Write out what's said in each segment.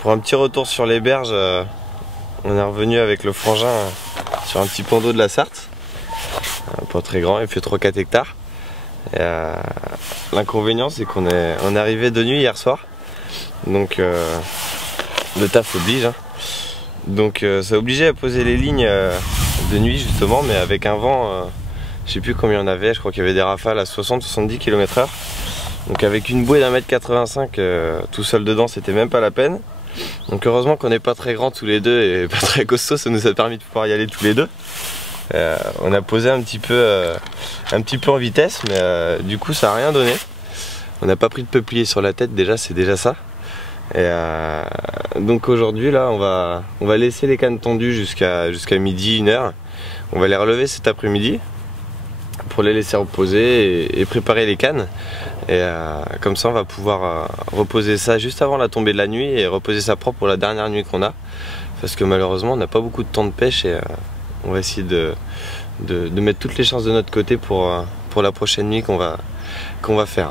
Pour un petit retour sur les berges, on est revenu avec le frangin sur un petit plan d'eau de la Sarthe. Pas très grand, il fait 3-4 hectares. L'inconvénient, c'est qu'on est arrivé de nuit hier soir. Donc le taf oblige. Hein. Donc ça a obligé à poser les lignes de nuit justement, mais avec un vent, je sais plus combien on avait, je crois qu'il y avait des rafales à 60-70 km/h. Donc avec une bouée d'1,85 m tout seul dedans, c'était même pas la peine. Donc heureusement qu'on n'est pas très grands tous les deux et pas très costauds, ça nous a permis de pouvoir y aller tous les deux. On a posé un petit peu en vitesse, mais du coup ça n'a rien donné. On n'a pas pris de peuplier sur la tête, déjà c'est déjà ça. Et donc aujourd'hui là on va laisser les cannes tendues jusqu'à midi, 1h. On va les relever cet après-midi pour les laisser reposer et préparer les cannes. Et comme ça on va pouvoir reposer ça juste avant la tombée de la nuit et reposer ça propre pour la dernière nuit qu'on a. Parce que malheureusement on n'a pas beaucoup de temps de pêche et on va essayer de mettre toutes les chances de notre côté pour la prochaine nuit qu'on va faire.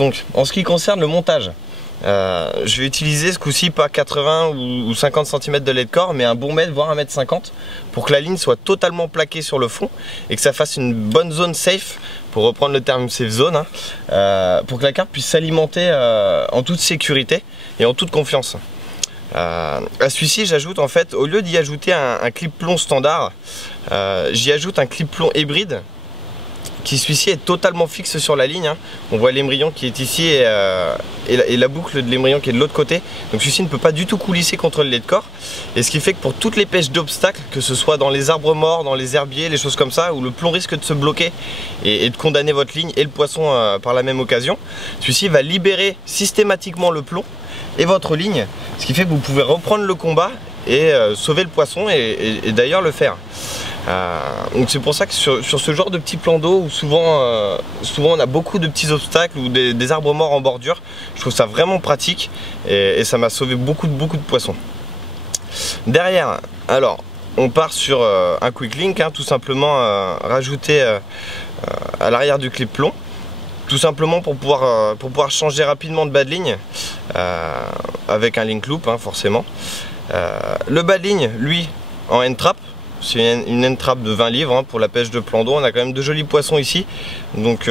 Donc en ce qui concerne le montage, je vais utiliser ce coup-ci pas 80 ou 50 cm de lait de corps, mais un bon mètre, voire 1,50 m, pour que la ligne soit totalement plaquée sur le fond et que ça fasse une bonne zone safe, pour reprendre le terme safe zone, hein, pour que la carpe puisse s'alimenter en toute sécurité et en toute confiance. À celui-ci j'ajoute en fait, au lieu d'y ajouter un clip plomb standard, j'y ajoute un clip plomb hybride qui celui-ci est totalement fixe sur la ligne, hein. On voit l'émbryon qui est ici et la boucle de l'émbryon qui est de l'autre côté. Donc celui-ci ne peut pas du tout coulisser contre le lait de corps. Et ce qui fait que pour toutes les pêches d'obstacles, que ce soit dans les arbres morts, dans les herbiers, les choses comme ça, où le plomb risque de se bloquer et de condamner votre ligne et le poisson par la même occasion, celui-ci va libérer systématiquement le plomb et votre ligne, ce qui fait que vous pouvez reprendre le combat et sauver le poisson et d'ailleurs le faire. Donc c'est pour ça que sur ce genre de petits plans d'eau où souvent on a beaucoup de petits obstacles ou des arbres morts en bordure, je trouve ça vraiment pratique et ça m'a sauvé beaucoup de poissons. Derrière, alors on part sur un quick link, hein, tout simplement rajouter à l'arrière du clip plomb, tout simplement pour pouvoir changer rapidement de bas de ligne avec un link loop, hein, forcément. Le bas de ligne, lui, en end trap. C'est une end trap de 20 livres, hein, pour la pêche de plan d'eau. On a quand même de jolis poissons ici. Donc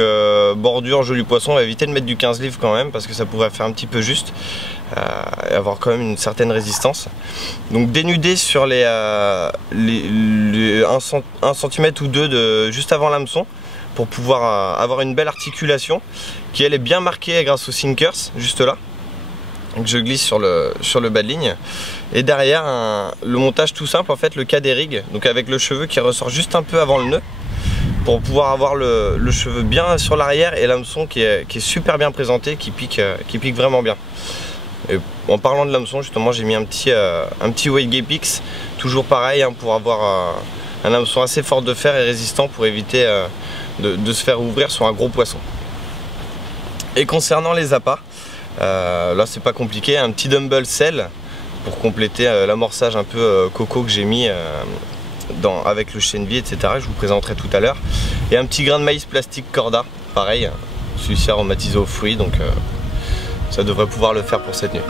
bordure, joli poisson, on va éviter de mettre du 15 livres quand même parce que ça pourrait faire un petit peu juste et avoir quand même une certaine résistance. Donc dénudé sur les 1 cm ou 2 juste avant l'hameçon pour pouvoir avoir une belle articulation qui elle est bien marquée grâce aux sinkers juste là. Donc je glisse sur le bas de ligne. Et derrière le montage tout simple, en fait, le cadet rig, donc avec le cheveu qui ressort juste un peu avant le nœud pour pouvoir avoir le cheveu bien sur l'arrière et l'hameçon qui est super bien présenté, qui pique vraiment bien. Et en parlant de l'hameçon, justement, j'ai mis un petit Weight Gapix, toujours pareil, hein, pour avoir un hameçon assez fort de fer et résistant pour éviter de se faire ouvrir sur un gros poisson. Et concernant les appâts, là c'est pas compliqué, un petit dumbbell sel pour compléter l'amorçage un peu coco que j'ai mis avec le chêne vie, etc. Je vous présenterai tout à l'heure. Et un petit grain de maïs plastique Corda, pareil, celui-ci aromatisé aux fruits, donc ça devrait pouvoir le faire pour cette nuit.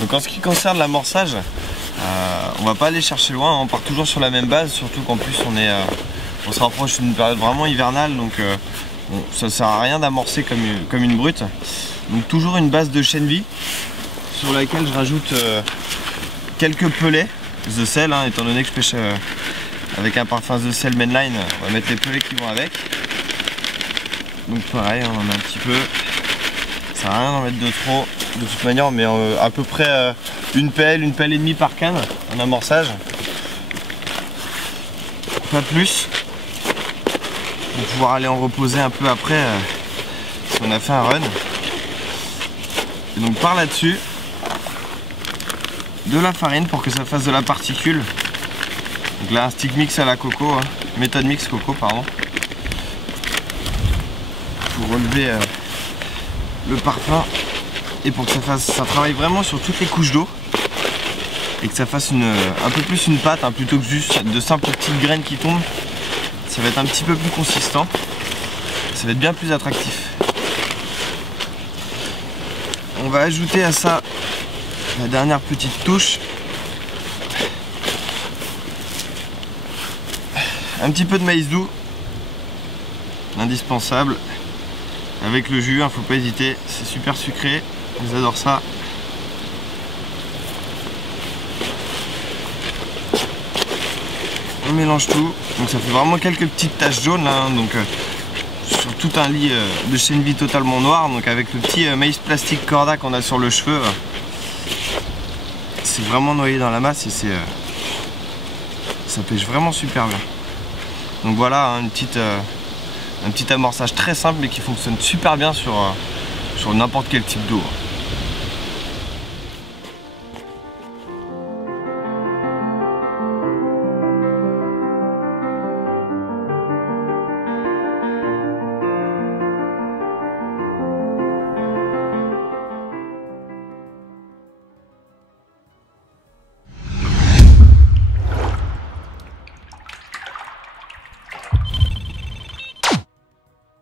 Donc en ce qui concerne l'amorçage, on va pas aller chercher loin, on part toujours sur la même base, surtout qu'en plus on se rapproche d'une période vraiment hivernale, donc bon, ça sert à rien d'amorcer comme une brute. Donc toujours une base de chêne vie sur laquelle je rajoute quelques pelets The Cell, hein, étant donné que je pêche avec un parfum The Cell Mainline, on va mettre les pelets qui vont avec. Donc pareil, on en met un petit peu, ça sert à rien d'en mettre de trop. De toute manière on met à peu près une pelle et demie par canne en amorçage, pas plus, pour pouvoir aller en reposer un peu après si on a fait un run. Et donc par là-dessus de la farine pour que ça fasse de la particule. Donc là un stick mix à la coco, hein, méthode mix coco pardon, pour relever le parfum. Et pour que ça travaille vraiment sur toutes les couches d'eau et que ça fasse un peu plus une pâte, hein, plutôt que juste de simples petites graines qui tombent, ça va être un petit peu plus consistant, ça va être bien plus attractif. On va ajouter à ça la dernière petite touche, un petit peu de maïs doux, indispensable, avec le jus, hein, faut pas hésiter, c'est super sucré. Ils adorent ça. On mélange tout. Donc ça fait vraiment quelques petites taches jaunes là, hein, donc sur tout un lit de chêne vie totalement noir. Donc avec le petit maïs plastique Corda qu'on a sur le cheveu, c'est vraiment noyé dans la masse et ça pêche vraiment super bien. Donc voilà, hein, un petit amorçage très simple mais qui fonctionne super bien sur n'importe quel type d'eau.